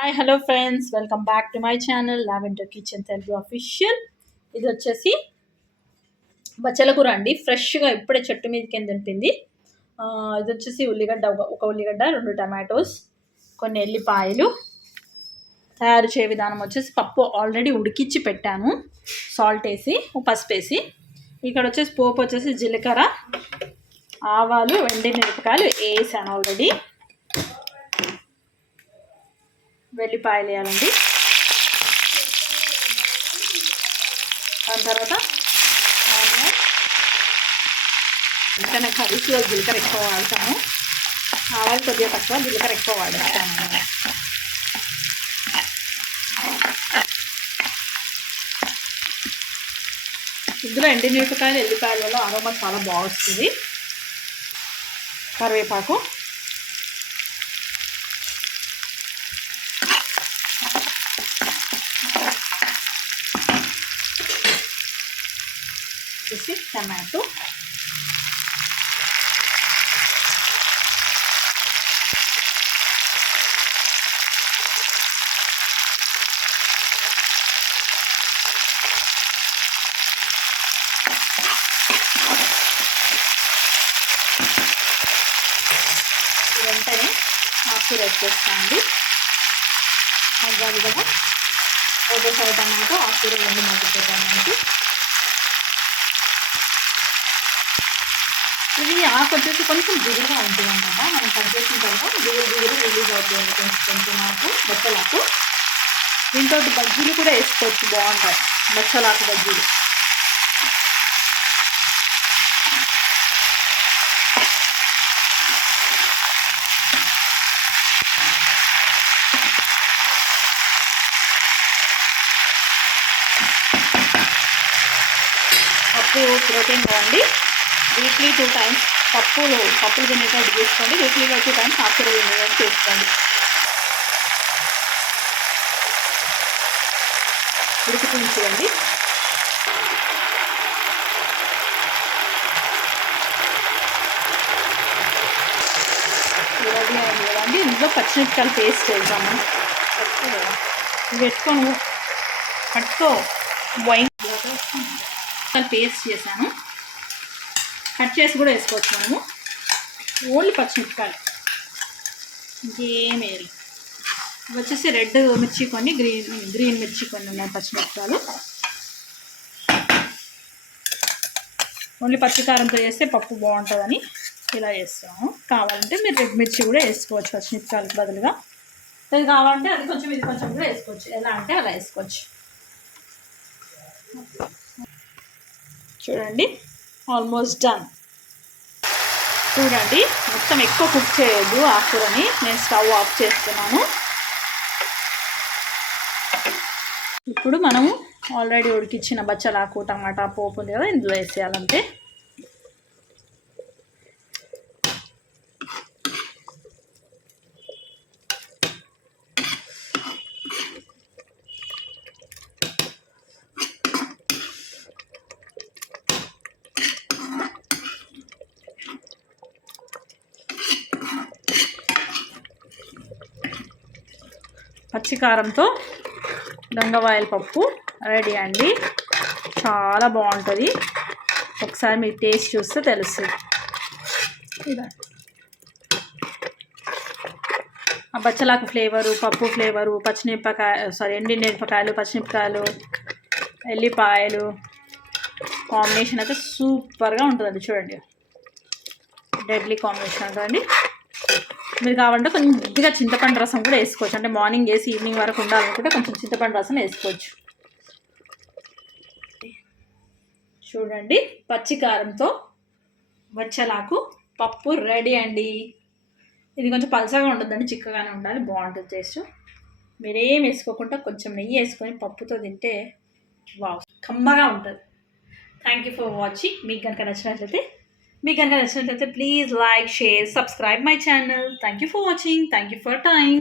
Hi hello friends, welcome back to my channel lavender kitchen Telugu official. ఇది వచ్చేసి బచ్చల కూర అండి. ఫ్రెష్గా ఇప్పుడే చెట్టు మీదకి దింపింది. ఇది వచ్చేసి ఉల్లిగడ్డ, ఒక ఉల్లిగడ్డ, 2 టమాటోస్, కొన్ని ఎల్లిపాయలు. తయారు చేయ విధానం వచ్చేసి పప్పు ఆల్రెడీ ఉడికించి పెట్టాను, సాల్ట్ వేసి, పసుపు వేసి. ఇక్కడ వచ్చేసి పోపు వచ్చేసి జీలకర్ర, ఆవాలు, ఎండుమిరపకాయలు వేసాను ఆల్రెడీ. వెల్లిపాయలు వేయాలండి. దాని తర్వాత ఆనియన్. ఇంకా నేను కర్రీస్లో జీలకర్ర ఎక్కువ వాడతాను, ఆవాలు కొద్దిగా తక్కువ, జీలకర్ర ఎక్కువ వాడతాను. ఇందులో ఎండుమిరపకాయలు, ఎల్లిపాయల వల్ల అరోమా చాలా బాగుంటుంది. కరివేపాకు, టమాటో, వెంటనే ఆకుకూర వచ్చేస్తామండి. అదే కదా ఒకసారి టమాటో, ఆకుకూర రెండు మగ్గిపోతామండి. ఇది ఆకు వచ్చేసి కొంచెం జిగురుగా ఉంటుంది అన్నమాట. మనం కట్ చేసిన తర్వాత జిగురు రిలీజ్ అవుతుంది కొంచెం ఆకు, బచ్చలాకు. దీంతో బజ్జీలు కూడా వేసుకోవచ్చు, బాగుంటాయి బచ్చలాకు బజ్జీలు. పప్పు ప్రోటీన్ కదండి. వీక్లీ 2 times పప్పులు తినేటట్టు చేసుకోండి. వీక్లీగా 2 times ఆకుకూర తినేటట్టు చేసుకోండి. ఉడికించుకోండి. రెడీ అయింది కదండి. ఇందులో పచ్చిమిరపకాయలు పేస్ట్ వేద్దాము. పట్టుకో వైన్ పేస్ట్ చేశాను. కట్ చేసి కూడా వేసుకోవచ్చు మనము. ఓన్లీ పచ్చిమిరపకాయలు, ఇంకేం వేయాలి. ఇవి వచ్చేసి రెడ్ మిర్చి కొన్ని, గ్రీన్ మిర్చి కొన్ని ఉన్నాయి పచ్చిమిరపకాయలు. ఓన్లీ పచ్చికారంతో చేస్తే పప్పు బాగుంటుందని ఇలా చేస్తాము. కావాలంటే మీరు రెడ్ మిర్చి కూడా వేసుకోవచ్చు పచ్చిమిరపకాయలకు బదులుగా. అది కావాలంటే అది కొంచెం ఇది కొంచెం కూడా వేసుకోవచ్చు. ఎలా అంటే అలా వేసుకోవచ్చు. చూడండి, ఆల్మోస్ట్ డన్. చూడండి, మొత్తం ఎక్కువ కుక్ చేయొద్దు ఆకుకూరని. నేను స్టవ్ ఆఫ్ చేస్తున్నాను. ఇప్పుడు మనము ఆల్రెడీ ఉడికిచ్చిన బచ్చలాకు, టమాటా పోపు ఉంది కదా, ఇందులో వేసేయాలంతే. పచ్చికారంతో గంగవాయల పప్పు రెడీ అండి. చాలా బాగుంటుంది. ఒకసారి మీరు టేస్ట్ చూస్తే తెలుస్తుంది. ఆ బచ్చలాకు ఫ్లేవరు, పప్పు ఫ్లేవరు, ఎండుమిరపకాయలు, పచ్చిమిరపకాయలు, ఎల్లిపాయలు కాంబినేషన్ అయితే సూపర్గా ఉంటుందండి. చూడండి, డెడ్లీ కాంబినేషన్ ఉంటుందండి. మీరు కావాలంటే కొద్దిగా చింతపండు రసం కూడా వేసుకోవచ్చు. అంటే మార్నింగ్ వేసి ఈవినింగ్ వరకు ఉండాలనుకుంటే కొంచెం చింతపండు రసం వేసుకోవచ్చు. చూడండి, పచ్చికారంతో బచ్చలాకు పప్పు రెడీ అండి. ఇది కొంచెం పలసగా ఉంటుందండి, చిక్కగానే ఉండాలి, బాగుంటుంది టేస్ట్. మీరేం వేసుకోకుండా కొంచెం నెయ్యి వేసుకొని పప్పుతో తింటే వావ్, కమ్మగా ఉంటుంది. Thank you for watching. మీకు కనుక నచ్చినట్లయితే please like, share, subscribe my channel. Thank you for watching. Thank you for time.